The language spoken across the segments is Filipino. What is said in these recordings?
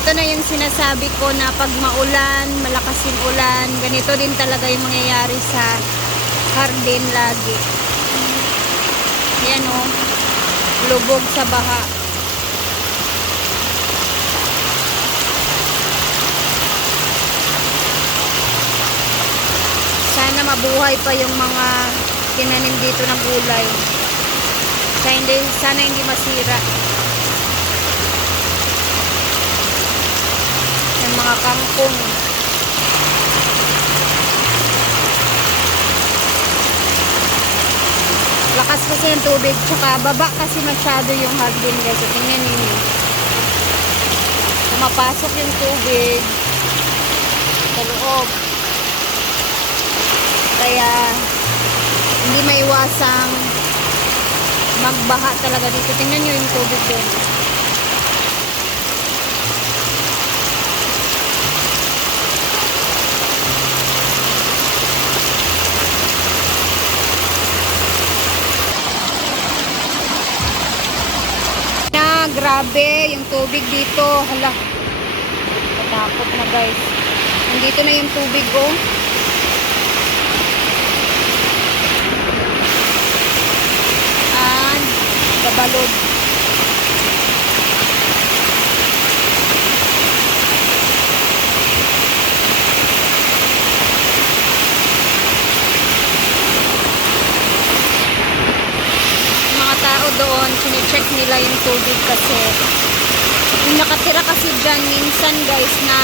Ito na yung sinasabi ko na pag maulan, malakas yung ulan, ganito din talaga yung mangyayari sa Hardin lagi. Yan o, lubog sa baha. Sana mabuhay pa yung mga tinanim dito ng gulay. Sana hindi masira. Yung mga kangkong. Lakas kasi yung tubig, tsaka baba kasi masyado yung hardin guys. So, tingnan ninyo. Pumapasok yung tubig sa loob. Kaya hindi maiwasang magbaha talaga dito. Tingnan nyo yung tubig doon. Grabe yung tubig dito. Hala, katakot na guys. Nandito na yung tubig oh. And gabalod. Tao doon, sine-check nila yung tubig kasi yung nakatira kasi dyan minsan guys na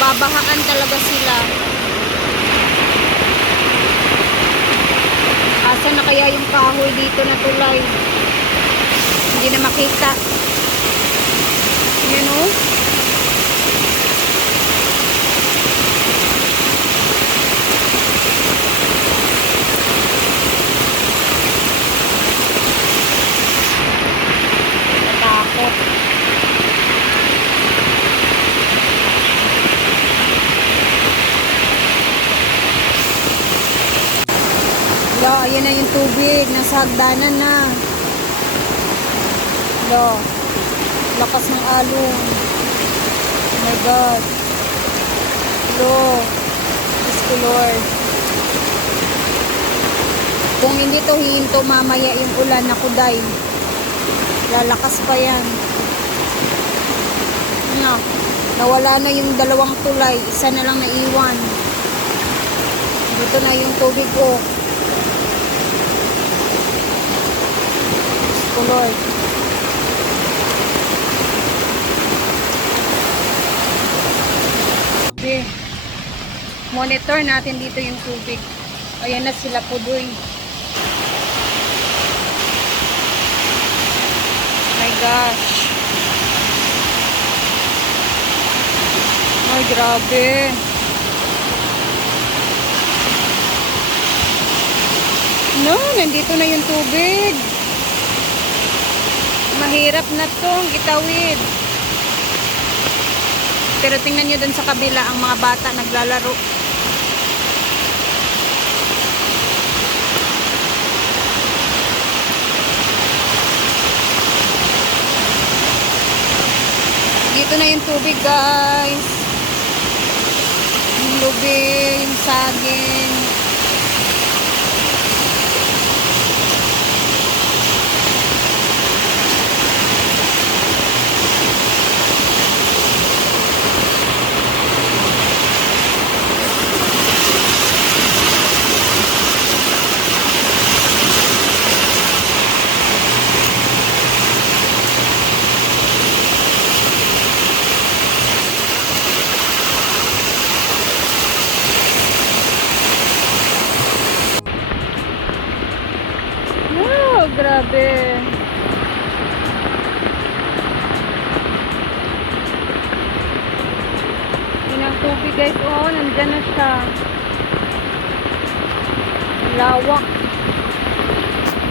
babahaan talaga sila. Asa na kaya yung kahoy dito na tulay? Hindi na makita. You know? Ayan na yung tubig, nasa hagdanan na. Lakas ng alon. Oh my God. Diyos ko Lord. Kung hindi to hihinto mamaya yung ulan na kuday, lalakas pa yan. Nawala na yung dalawang tulay, isa na lang naiwan. Dito na yung tubig ko. Lord. Okay. Monitor natin dito yung tubig. Ayan na sila Pudoy. My gosh. Ay, grabe. No, nandito na yung tubig. Mahirap na itong itawid. Pero tingnan nyo dun sa kabila, ang mga bata naglalaro. Dito na yung tubig guys. Yung lubi, yung saging. Grabe. Yun ang tubig guys. Oh, nandyan na siya. Lawak.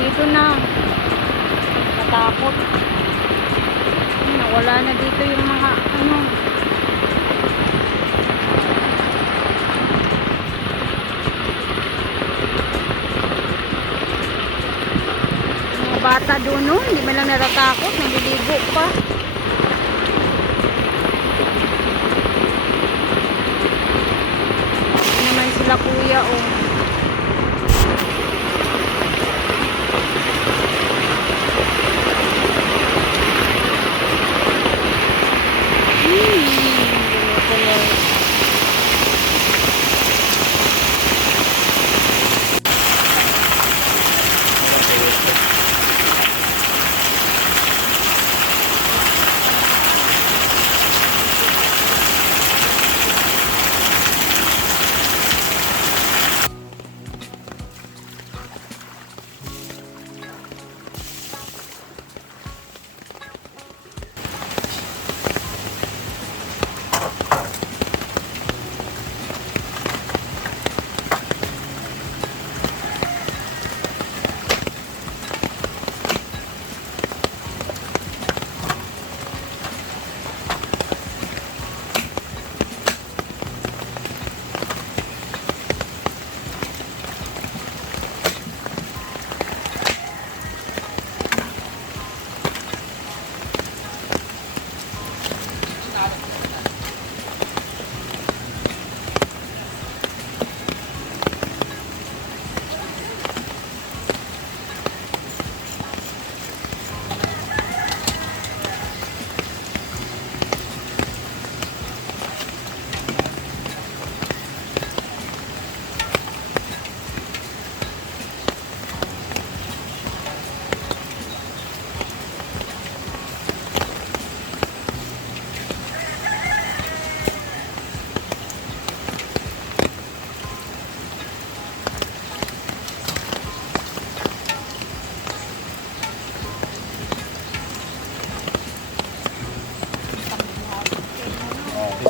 Dito na. Katakot. Nawala na dito yung mga bata doon, no? Hindi man lang natatakot, naliligo pa.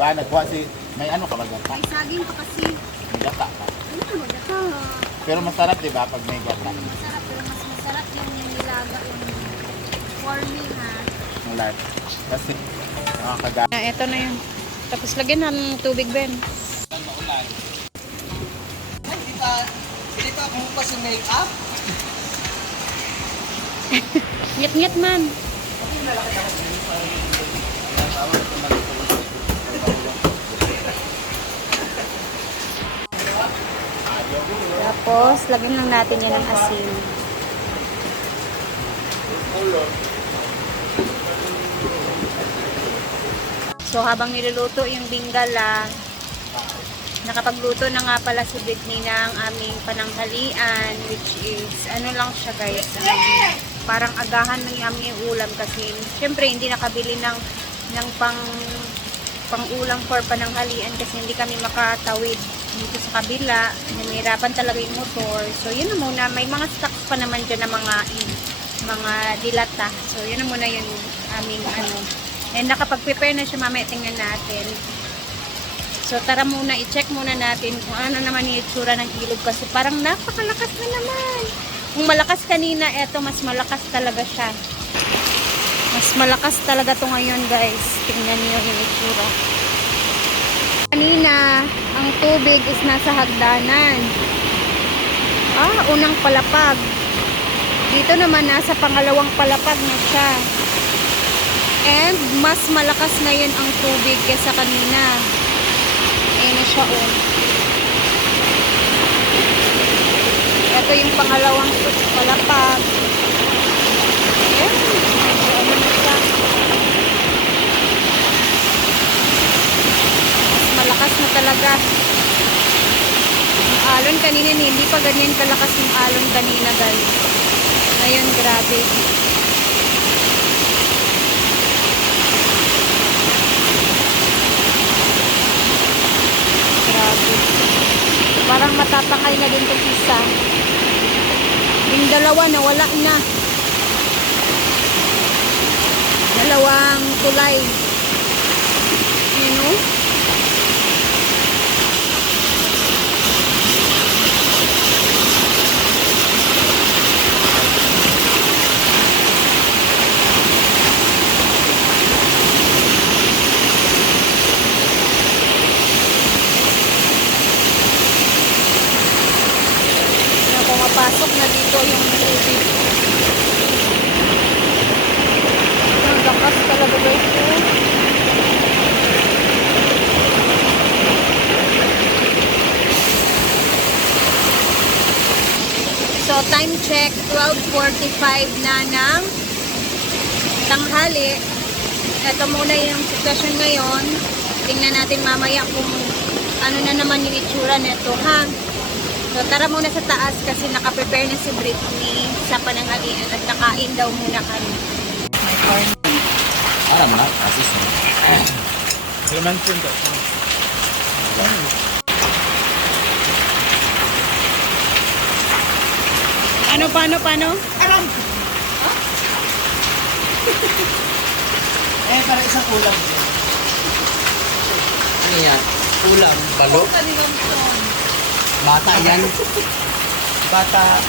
ba? Nagkuha si... May ano ka ba gata? May saging pa kasi. May gata ka. Ano mo, daka. Pero masarap, di ba, pag may gata? Masarap, pero mas masarap yung nilaga, yung warming ha. Mulat. Kasi, nakakaga. Ito na yun. Tapos lagyan ng tubig, Ben. Maulan. Hindi pa bukas yung make-up. Ngit-ngit man. Tapos, lagyan lang natin yan ng asin. So, habang niluluto yung bingala, nakapagluto na nga pala si Britney ng aming pananghalian, which is, ano lang siya guys, parang agahan ng aming ulam kasi, syempre, hindi nakabili ng pang ulam for pananghalian kasi hindi kami makatawid dito sa kabila. Namirapan talaga yung motor. So, yun na muna. May mga stocks pa naman dyan na mga dilata. So, yun na muna yung aming ano. And nakapag-prepare na siya, mamaya tingnan natin. So, tara muna, i-check muna natin kung ano naman yung itsura ng ilog kasi parang napakalakas na naman. Kung malakas kanina, eto, mas malakas talaga siya. Mas malakas talaga to ngayon, guys. Tingnan niyo yung itsura. Kanina, ang tubig is nasa hagdanan. Unang palapag. Dito naman, nasa pangalawang palapag na siya. And, mas malakas ngayon ang tubig kaysa kanina. Ayan na siya, oh. Ito yung pangalawang palapag. Ayan. Ano na siya. Mas malakas na talaga. Yung alon kanina, hindi pa ganyan kalakas yung alon kanina, guys. Ngayon, grabe. Grabe. Parang matatangay na din itong isa. Yung dalawa na wala na. Dalawang tulay. You know? Pumapasok na dito yung tubig. Ang lakas talaga guys. So time check, 12:45 na ng tanghali. Ito muna yung sitwasyon ngayon. Tingnan natin mamaya kung ano na naman yung itsura nito, ha? So, tara muna sa taas kasi nakaprepare na si Britney sa pananghalian at nakain daw muna kami. Alam na, asis na. Salaman po ito. Paano? Alam! Para isang ulam. Ano yan? Ulam. Balo? Bata yan. Bata.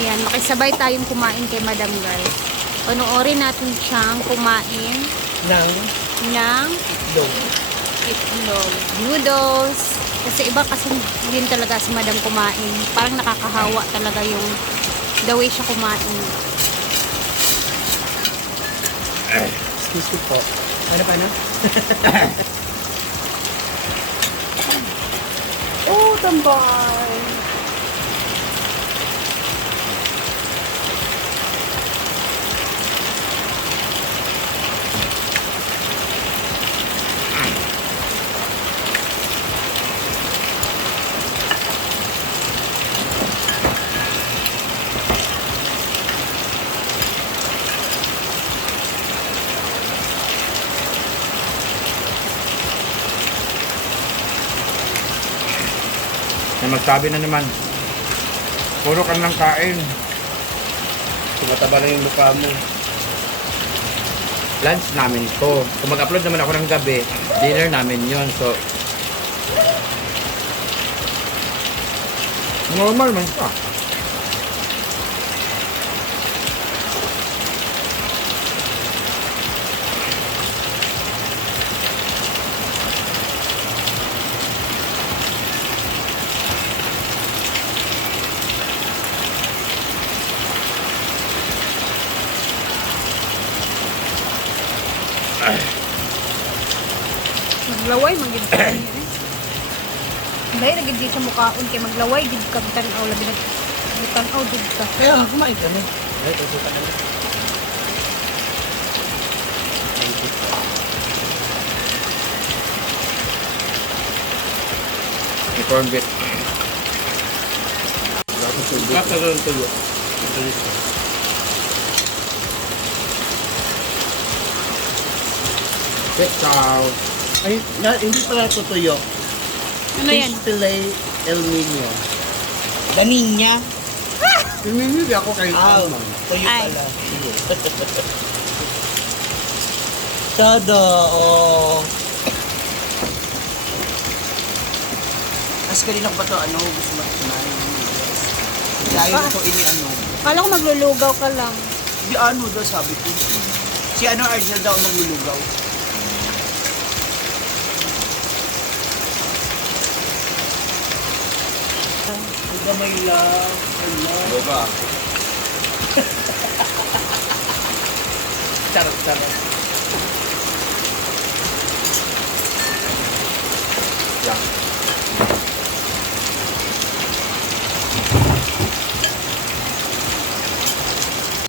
Ayan, makisabay tayong kumain kay Madam guys. Panoorin natin siyang kumain ng itlog, noodles. Kasi iba kasi din talaga si Madam kumain. Parang nakakahawa talaga yung the way siya kumain. Excuse me po. Ano pa na? Oh, tambay! Na magsabi na naman, puro ka lang kain. Tumataba na yung mukha mo. Lunch namin to. Kung mag-upload naman ako ng gabi, dinner namin yon. So, normal man siya. Maglaway, magiging sa kanya eh. Dahil naging di sa mukhaon kay maglaway, di ka tanaw, labi na tanaw, di ka. Kaya kumain kami. Ay, ito ka na. May corn beef. Kakaroon tuyo. Ciao. Ay, hindi pala ito tuyo. Ano yan? Fish fillet El Nino. Daninya? Pinimili ako kay Tuyo Ay. pala. Todo, oh. As kanina ko ba ito, gusto mo kumain. Dahil ito ini Kala ko maglulugaw ka lang. Di daw sabi ko. Si Argel daw maglulugaw. Gamay lang. Luga. Charot. Yan.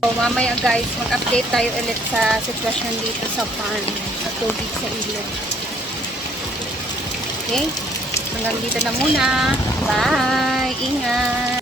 So, mamaya guys, mag-update tayo ulit sa sitwasyon dito sa farm, sa tubig sa ilog. Okay? Hanggang dito na muna. Bye! Ingat!